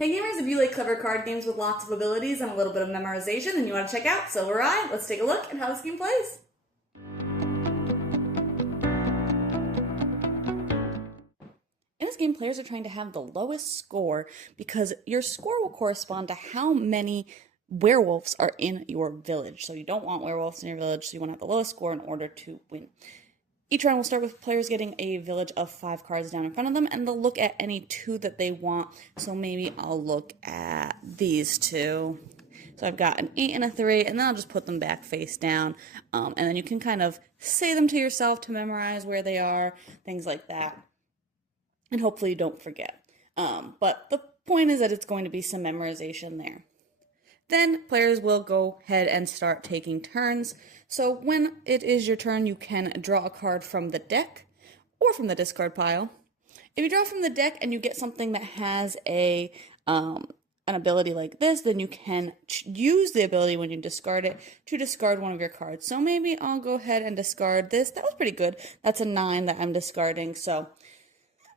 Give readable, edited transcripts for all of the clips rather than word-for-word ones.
Hey gamers, if you like clever card games with lots of abilities and a little bit of memorization, then you want to check out Silver Eye. Let's take a look at how this game plays. In this game, players are trying to have the lowest score because your score will correspond to how many werewolves are in your village. So you don't want werewolves in your village, so you want to have the lowest score in order to win. Each round will start with players getting a village of 5 cards down in front of them, and they'll look at any 2 that they want. So maybe I'll look at these 2. So I've got an 8 and a 3, and then I'll just put them back face down. And then you can kind of say them to yourself to memorize where they are, things like that. And hopefully you don't forget. But the point is that it's going to be some memorization there. Then players will go ahead and start taking turns. So when it is your turn, you can draw a card from the deck or from the discard pile. If you draw from the deck and you get something that has an ability like this, then you can use the ability when you discard it to discard one of your cards. So maybe I'll go ahead and discard this. That was pretty good. That's a 9 that I'm discarding, so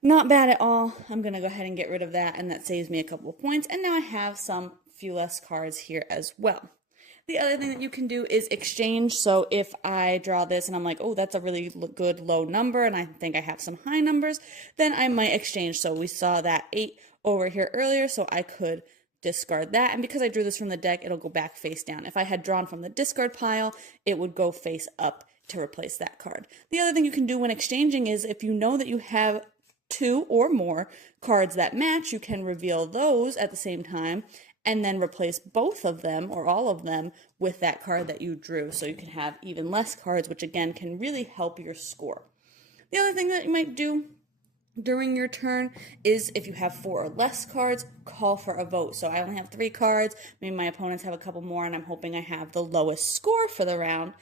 not bad at all. I'm going to go ahead and get rid of that, and that saves me a couple of points. And now I have some few less cards here as well. The other thing that you can do is exchange. So if I draw this and I'm like, oh, that's a really good low number, and I think I have some high numbers, then I might exchange. So we saw that 8 over here earlier, so I could discard that. And because I drew this from the deck, it'll go back face down. If I had drawn from the discard pile, it would go face up to replace that card. The other thing you can do when exchanging is if you know that you have 2 or more cards that match, you can reveal those at the same time and then replace both of them or all of them with that card that you drew. So you can have even less cards, which again can really help your score. The other thing that you might do during your turn is if you have 4 or less cards, call for a vote. So I only have 3 cards, maybe my opponents have a couple more, and I'm hoping I have the lowest score for the round.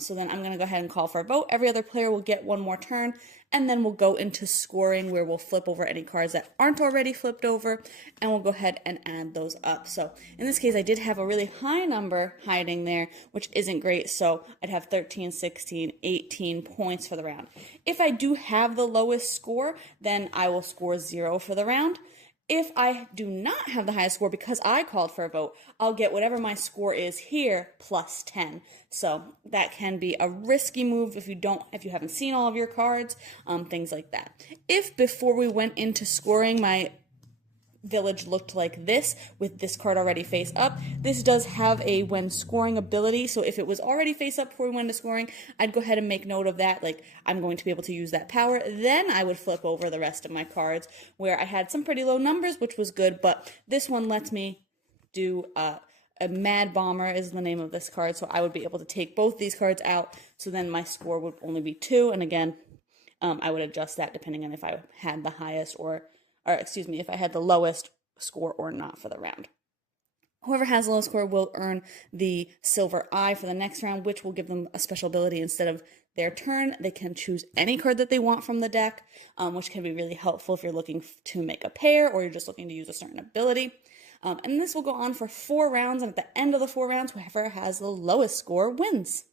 So then I'm going to go ahead and call for a vote. Every other player will get 1 more turn, and then we'll go into scoring where we'll flip over any cards that aren't already flipped over, and we'll go ahead and add those up. So in this case, I did have a really high number hiding there, which isn't great. So I'd have 13, 16, 18 points for the round. If I do have the lowest score, then I will score 0 for the round. If I do not have the highest score because I called for a vote, I'll get whatever my score is here plus 10. So that can be a risky move if you haven't seen all of your cards, things like that. If before we went into scoring my village looked like this with this card already face up, this does have a when scoring ability. So if it was already face up before we went into scoring, I'd go ahead and make note of that, like I'm going to be able to use that power. Then I would flip over the rest of my cards where I had some pretty low numbers, which was good, but this one lets me do a Mad Bomber is the name of this card, so I would be able to take both these cards out, so then my score would only be 2, and again, I would adjust that depending on if I had the highest if I had the lowest score or not for the round. Whoever has the lowest score will earn the Silver Eye for the next round, which will give them a special ability. Instead of their turn, they can choose any card that they want from the deck, which can be really helpful if you're looking to make a pair or you're just looking to use a certain ability. And this will go on for 4 rounds, and at the end of the 4 rounds, whoever has the lowest score wins.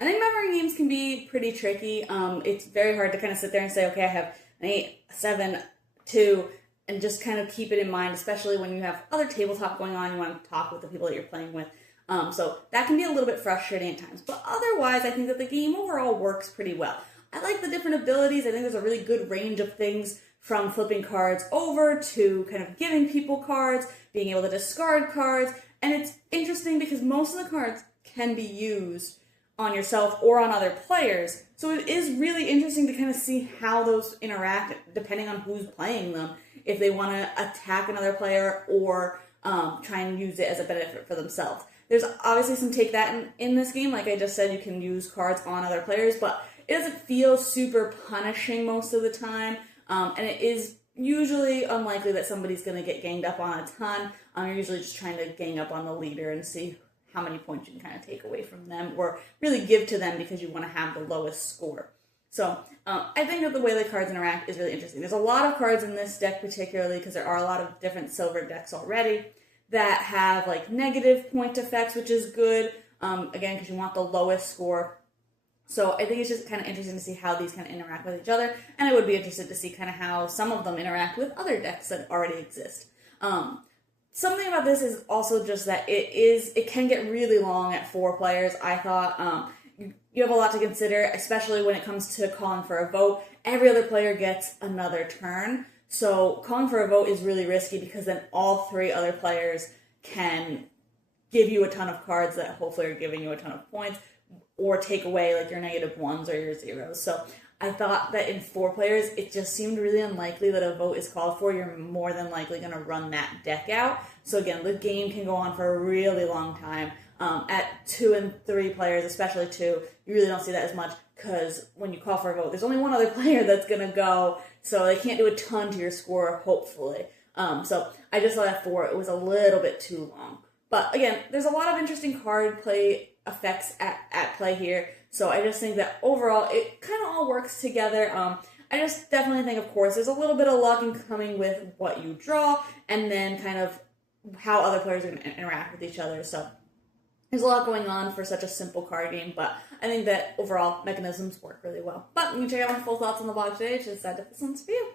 I think memory games can be pretty tricky. It's very hard to kind of sit there and say, okay, I have an 8, 7, 2, and just kind of keep it in mind, especially when you have other tabletop going on, you want to talk with the people that you're playing with. So that can be a little bit frustrating at times. But otherwise, I think that the game overall works pretty well. I like the different abilities. I think there's a really good range of things from flipping cards over to kind of giving people cards, being able to discard cards. And it's interesting because most of the cards can be used on yourself or on other players. So it is really interesting to kind of see how those interact depending on who's playing them. If they want to attack another player or try and use it as a benefit for themselves. There's obviously some take that in this game. Like I just said, you can use cards on other players, but it doesn't feel super punishing most of the time. And it is usually unlikely that somebody's going to get ganged up on a ton. You're usually just trying to gang up on the leader and see how many points you can kind of take away from them or really give to them because you want to have the lowest score. So I think that the way the cards interact is really interesting. There's a lot of cards in this deck particularly because there are a lot of different silver decks already that have like negative point effects, which is good, again, because you want the lowest score. So I think it's just kind of interesting to see how these kind of interact with each other, and I would be interested to see kind of how some of them interact with other decks that already exist. Something about this is also just that it can get really long at 4 players. I thought you have a lot to consider, especially when it comes to calling for a vote. Every other player gets another turn, so calling for a vote is really risky because then all 3 other players can give you a ton of cards that hopefully are giving you a ton of points, or take away like your -1s or your 0s. So I thought that in 4 players, it just seemed really unlikely that a vote is called for. You're more than likely going to run that deck out. So again, the game can go on for a really long time. At 2 and 3 players, especially 2, you really don't see that as much because when you call for a vote, there's only one other player that's going to go, so they can't do a ton to your score, hopefully. So I just thought at 4, it was a little bit too long. But again, there's a lot of interesting card play effects at play here. So I just think that overall, it kind of all works together. I just definitely think, of course, there's a little bit of luck in coming with what you draw, and then kind of how other players are going to interact with each other. So there's a lot going on for such a simple card game, but I think that overall mechanisms work really well. But you can check out my full thoughts on the blog today. Just decide if this one's for you.